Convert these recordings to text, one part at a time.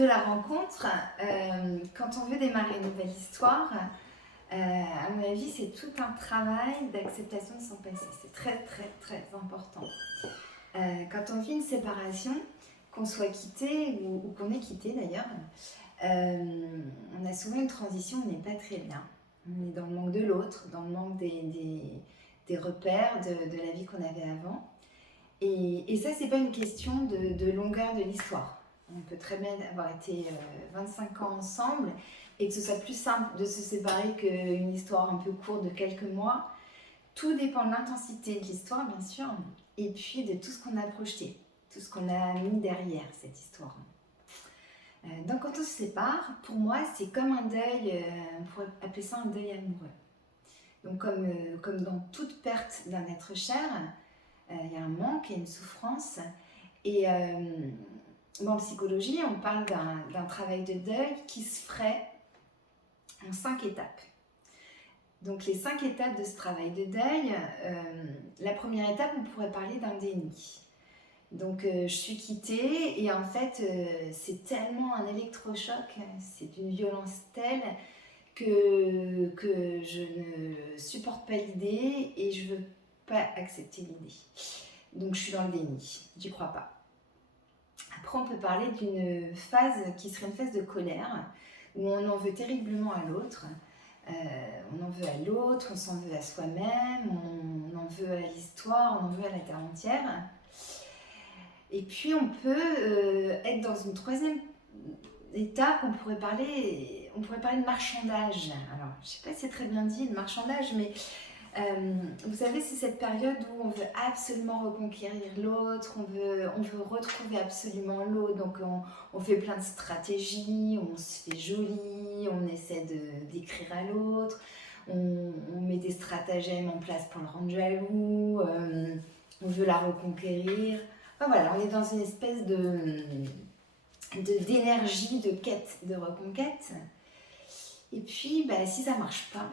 de la rencontre, quand on veut démarrer une nouvelle histoire, à mon avis, c'est tout un travail d'acceptation de son passé. C'est très, très, très important. Quand on vit une séparation, qu'on soit quitté ou qu'on ait quitté d'ailleurs, on a souvent une transition, on n'est pas très bien. On est dans le manque de l'autre, dans le manque des repères de la vie qu'on avait avant. Et ça, c'est pas une question de longueur de l'histoire. On peut très bien avoir été 25 ans ensemble et que ce soit plus simple de se séparer qu'une histoire un peu courte de quelques mois. Tout dépend de l'intensité de l'histoire, bien sûr, et puis de tout ce qu'on a projeté, tout ce qu'on a mis derrière cette histoire. Donc quand on se sépare, pour moi, c'est comme un deuil, on pourrait appeler ça un deuil amoureux. Donc comme dans toute perte d'un être cher, il y a un manque, il y a une souffrance. Et en psychologie, on parle d'un travail de deuil qui se ferait en 5 étapes. Donc les 5 étapes de ce travail de deuil, la première étape, on pourrait parler d'un déni. Donc je suis quittée et en fait c'est tellement un électrochoc, c'est d'une violence telle que je ne supporte pas l'idée et je ne veux pas accepter l'idée. Donc je suis dans le déni, j'y crois pas. Après on peut parler d'une phase qui serait une phase de colère, où on en veut terriblement à l'autre. On en veut à l'autre, on s'en veut à soi-même, on en veut à l'histoire, on en veut à la terre entière. Et puis on peut être dans une troisième étape, on pourrait parler de marchandage. Alors je ne sais pas si c'est très bien dit, le marchandage, mais vous savez, c'est cette période où on veut absolument reconquérir l'autre, on veut retrouver absolument l'autre, donc on fait plein de stratégies, on se fait joli, on essaie d'écrire à l'autre, on met des stratagèmes en place pour le rendre jaloux, on veut la reconquérir. Enfin, voilà, on est dans une espèce d'énergie, de quête, de reconquête. Et puis, si ça ne marche pas,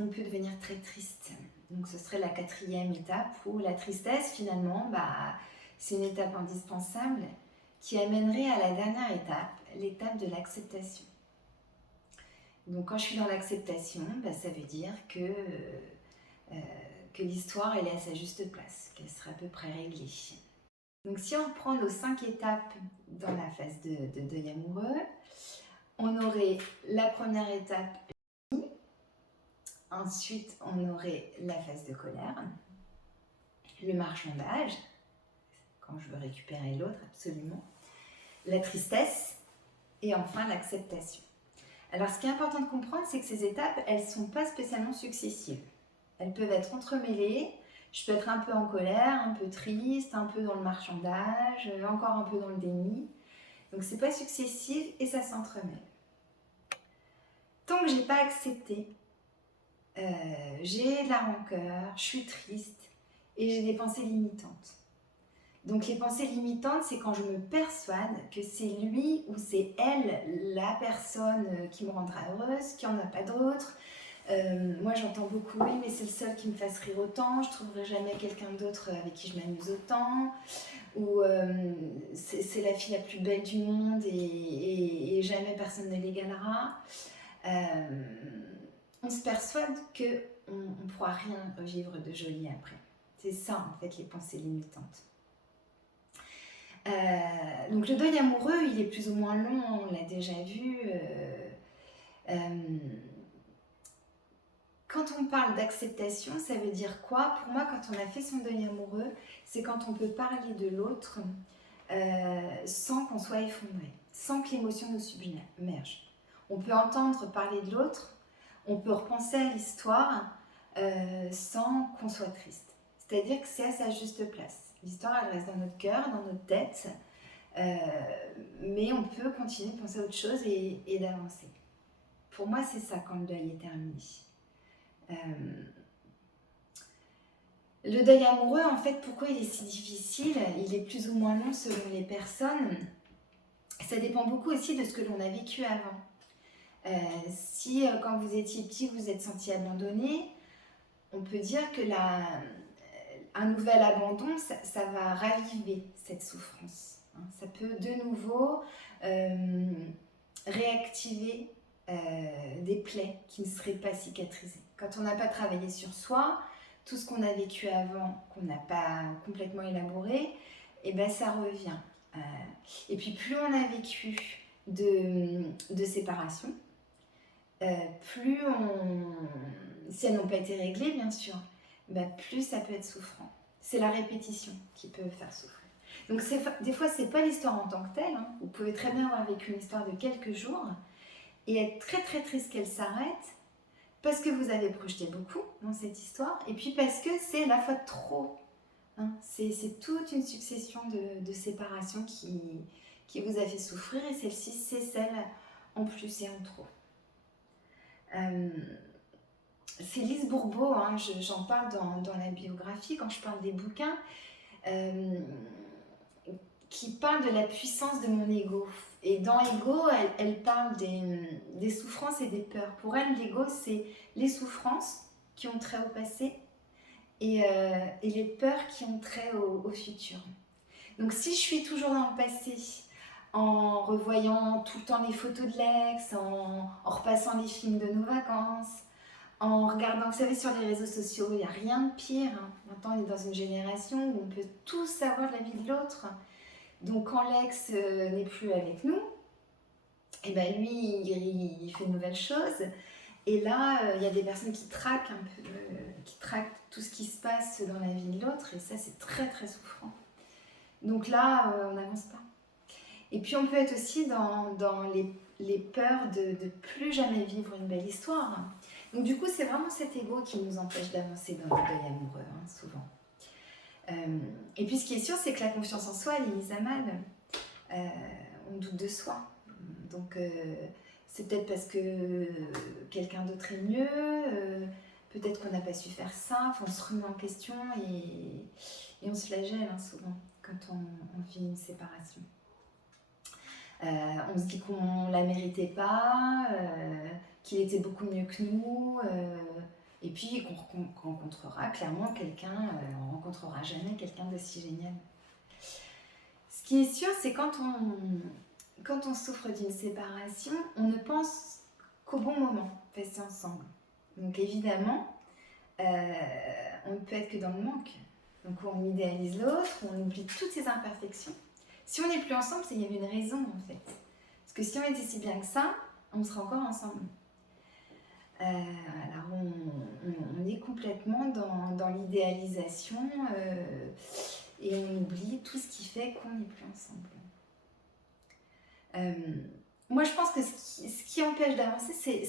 on peut devenir très triste. Donc ce serait la quatrième étape où la tristesse finalement, c'est une étape indispensable qui amènerait à la dernière étape, l'étape de l'acceptation. Donc quand je suis dans l'acceptation, ça veut dire que l'histoire elle est à sa juste place, qu'elle sera à peu près réglée. Donc si on reprend nos 5 étapes dans la phase de deuil amoureux, on aurait la première étape. Ensuite, on aurait la phase de colère, le marchandage, quand je veux récupérer l'autre, absolument, la tristesse et enfin l'acceptation. Alors, ce qui est important de comprendre, c'est que ces étapes, elles ne sont pas spécialement successives. Elles peuvent être entremêlées. Je peux être un peu en colère, un peu triste, un peu dans le marchandage, encore un peu dans le déni. Donc, ce n'est pas successif et ça s'entremêle. Tant que je n'ai pas accepté, j'ai de la rancœur, je suis triste et j'ai des pensées limitantes. Donc les pensées limitantes, c'est quand je me persuade que c'est lui ou c'est elle la personne qui me rendra heureuse, qu'il n'y en a pas d'autre. Moi j'entends beaucoup, oui mais c'est le seul qui me fasse rire autant, je ne trouverai jamais quelqu'un d'autre avec qui je m'amuse autant. Ou c'est la fille la plus belle du monde et jamais personne ne l'égalera. On se persuade qu'on ne pourra rien revivre de joli après. C'est ça, en fait, les pensées limitantes. Donc, le deuil amoureux, il est plus ou moins long, on l'a déjà vu. Quand on parle d'acceptation, ça veut dire quoi? Pour moi, quand on a fait son deuil amoureux, c'est quand on peut parler de l'autre sans qu'on soit effondré, sans que l'émotion nous submerge. On peut entendre parler de l'autre, on peut repenser à l'histoire sans qu'on soit triste. C'est-à-dire que c'est à sa juste place. L'histoire, elle reste dans notre cœur, dans notre tête, mais on peut continuer de penser à autre chose et d'avancer. Pour moi, c'est ça quand le deuil est terminé. Le deuil amoureux, en fait, pourquoi il est si difficile? Il est plus ou moins long selon les personnes. Ça dépend beaucoup aussi de ce que l'on a vécu avant. Si quand vous étiez petit, vous êtes senti abandonné, on peut dire que un nouvel abandon, ça va raviver cette souffrance. Ça peut de nouveau réactiver des plaies qui ne seraient pas cicatrisées. Quand on n'a pas travaillé sur soi, tout ce qu'on a vécu avant, qu'on n'a pas complètement élaboré, et ben ça revient. Et puis plus on a vécu de séparation, plus si elles n'ont pas été réglées, bien sûr, ben plus ça peut être souffrant. C'est la répétition qui peut faire souffrir. Donc des fois, c'est pas l'histoire en tant que telle. Vous pouvez très bien avoir vécu une histoire de quelques jours et être très très triste qu'elle s'arrête parce que vous avez projeté beaucoup dans cette histoire et puis parce que c'est la fois de trop. C'est toute une succession de séparations qui vous a fait souffrir et celle-ci, c'est celle en plus et en trop. C'est Lise Bourbeau, j'en parle dans la biographie quand je parle des bouquins, qui parle de la puissance de mon ego. Et dans Ego, elle parle des souffrances et des peurs. Pour elle, l'ego, c'est les souffrances qui ont trait au passé et les peurs qui ont trait au futur. Donc si je suis toujours dans le passé, en revoyant tout le temps les photos de l'ex, en repassant les films de nos vacances, en regardant, vous savez, sur les réseaux sociaux, il n'y a rien de pire. Maintenant, on est dans une génération où on peut tout savoir de la vie de l'autre. Donc quand l'ex n'est plus avec nous, et ben lui, il fait de nouvelles choses. Et là, il y a des personnes qui traquent un peu, qui traquent tout ce qui se passe dans la vie de l'autre. Et ça, c'est très, très souffrant. Donc là, on n'avance pas. Et puis, on peut être aussi dans les peurs de plus jamais vivre une belle histoire. Donc du coup, c'est vraiment cet ego qui nous empêche d'avancer dans le deuil amoureux, souvent. Et puis ce qui est sûr, c'est que la confiance en soi, elle est mise à mal. On doute de soi. Donc c'est peut-être parce que quelqu'un d'autre est mieux, peut-être qu'on n'a pas su faire ça, on se remet en question et on se flagelle souvent quand on vit une séparation. On se dit qu'on ne la méritait pas, qu'il était beaucoup mieux que nous, et puis qu'on rencontrera clairement quelqu'un, on ne rencontrera jamais quelqu'un d'aussi génial. Ce qui est sûr, c'est quand on souffre d'une séparation, on ne pense qu'au bon moment passé ensemble. Donc évidemment, on ne peut être que dans le manque. Donc on idéalise l'autre, on oublie toutes ses imperfections. Si on n'est plus ensemble, c'est qu'il y avait une raison en fait. Parce que si on était si bien que ça, on serait encore ensemble. Alors on est complètement dans l'idéalisation et on oublie tout ce qui fait qu'on n'est plus ensemble. Moi je pense que ce qui empêche d'avancer, c'est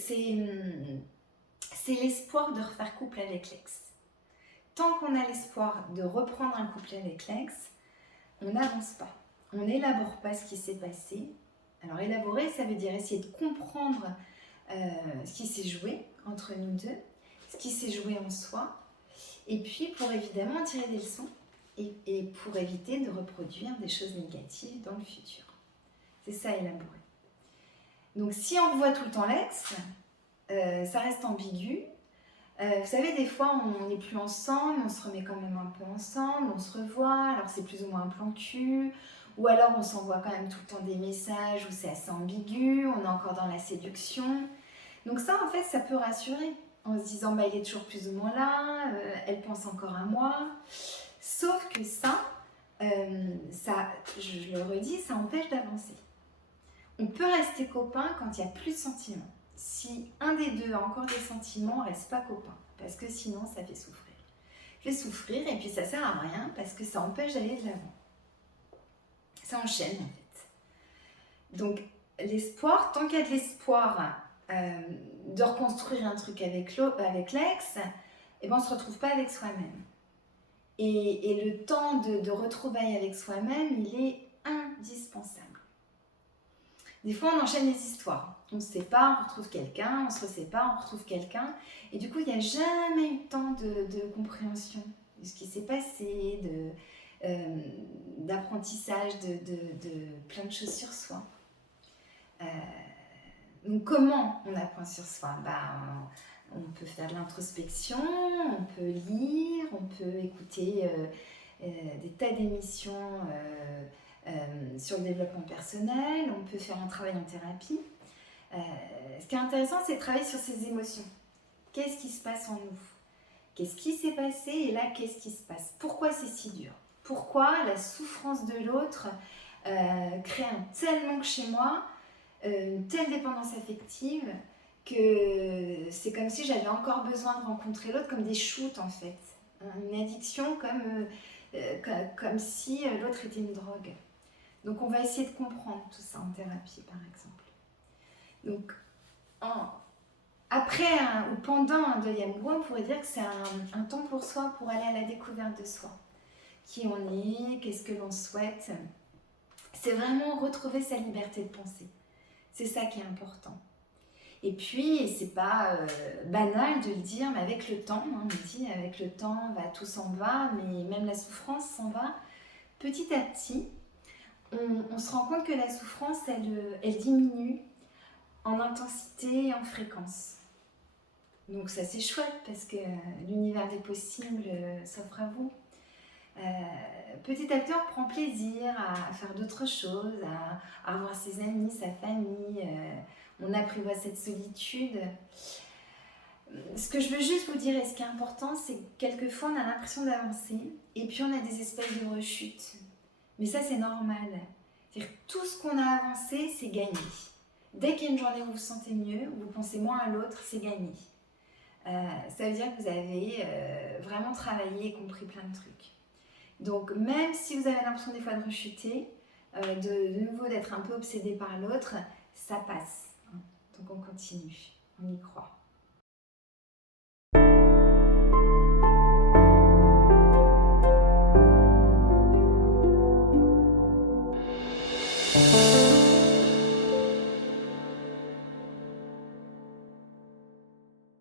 l'espoir de refaire couple avec l'ex. Tant qu'on a l'espoir de reprendre un couple avec l'ex, on n'avance pas. On n'élabore pas ce qui s'est passé. Alors élaborer, ça veut dire essayer de comprendre ce qui s'est joué entre nous deux, ce qui s'est joué en soi, et puis pour évidemment tirer des leçons et pour éviter de reproduire des choses négatives dans le futur. C'est ça élaborer. Donc si on revoit tout le temps l'ex, ça reste ambigu. Vous savez, des fois on n'est plus ensemble, on se remet quand même un peu ensemble, on se revoit, alors c'est plus ou moins un plan cul, ou alors on s'envoie quand même tout le temps des messages où c'est assez ambigu, on est encore dans la séduction. Donc ça, en fait, ça peut rassurer en se disant il est toujours plus ou moins là, elle pense encore à moi. Sauf que ça, je le redis, ça empêche d'avancer. On peut rester copains quand il n'y a plus de sentiments. Si un des deux a encore des sentiments, on ne reste pas copains, parce que sinon ça fait souffrir. Ça fait souffrir et puis ça ne sert à rien parce que ça empêche d'aller de l'avant. Ça enchaîne en fait. Donc l'espoir, tant qu'il y a de l'espoir de reconstruire un truc avec l'ex, eh ben, on ne se retrouve pas avec soi-même. Et le temps de retrouvailles avec soi-même, il est indispensable. Des fois, on enchaîne les histoires. On se sépare, on retrouve quelqu'un, on se resépare, on retrouve quelqu'un. Et du coup, il n'y a jamais eu de temps de compréhension de ce qui s'est passé, d'apprentissage, de plein de choses sur soi. Donc, comment on apprend sur soi ? On peut faire de l'introspection, on peut lire, on peut écouter des tas d'émissions sur le développement personnel, on peut faire un travail en thérapie. Ce qui est intéressant, c'est de travailler sur ses émotions. Qu'est-ce qui se passe en nous? Qu'est-ce qui s'est passé et là, qu'est-ce qui se passe? Pourquoi c'est si dur? Pourquoi la souffrance de l'autre crée un tel manque chez moi, une telle dépendance affective, que c'est comme si j'avais encore besoin de rencontrer l'autre, comme des shoots en fait. Une addiction comme si l'autre était une drogue. Donc on va essayer de comprendre tout ça en thérapie par exemple. Donc après ou pendant un deuil amoureux, on pourrait dire que c'est un temps pour soi, pour aller à la découverte de soi. Qui on est, qu'est-ce que l'on souhaite. C'est vraiment retrouver sa liberté de penser. C'est ça qui est important. Et puis, c'est pas banal de le dire, mais avec le temps, on dit avec le temps, tout s'en va, mais même la souffrance s'en va. Petit à petit, on se rend compte que la souffrance, elle diminue en intensité et en fréquence. Donc ça c'est chouette parce que l'univers des possibles s'offre à vous. Petit à petit on prend plaisir à faire d'autres choses, à revoir ses amis, sa famille, on apprivoise cette solitude. Ce que je veux juste vous dire et ce qui est important, c'est que quelquefois on a l'impression d'avancer et puis on a des espèces de rechutes. Mais ça c'est normal. C'est-à-dire que tout ce qu'on a avancé, c'est gagné. Dès qu'il y a une journée où vous vous sentez mieux, où vous pensez moins à l'autre, c'est gagné. Ça veut dire que vous avez vraiment travaillé et compris plein de trucs. Donc même si vous avez l'impression des fois de rechuter, de nouveau d'être un peu obsédé par l'autre, ça passe. Hein. Donc on continue, on y croit.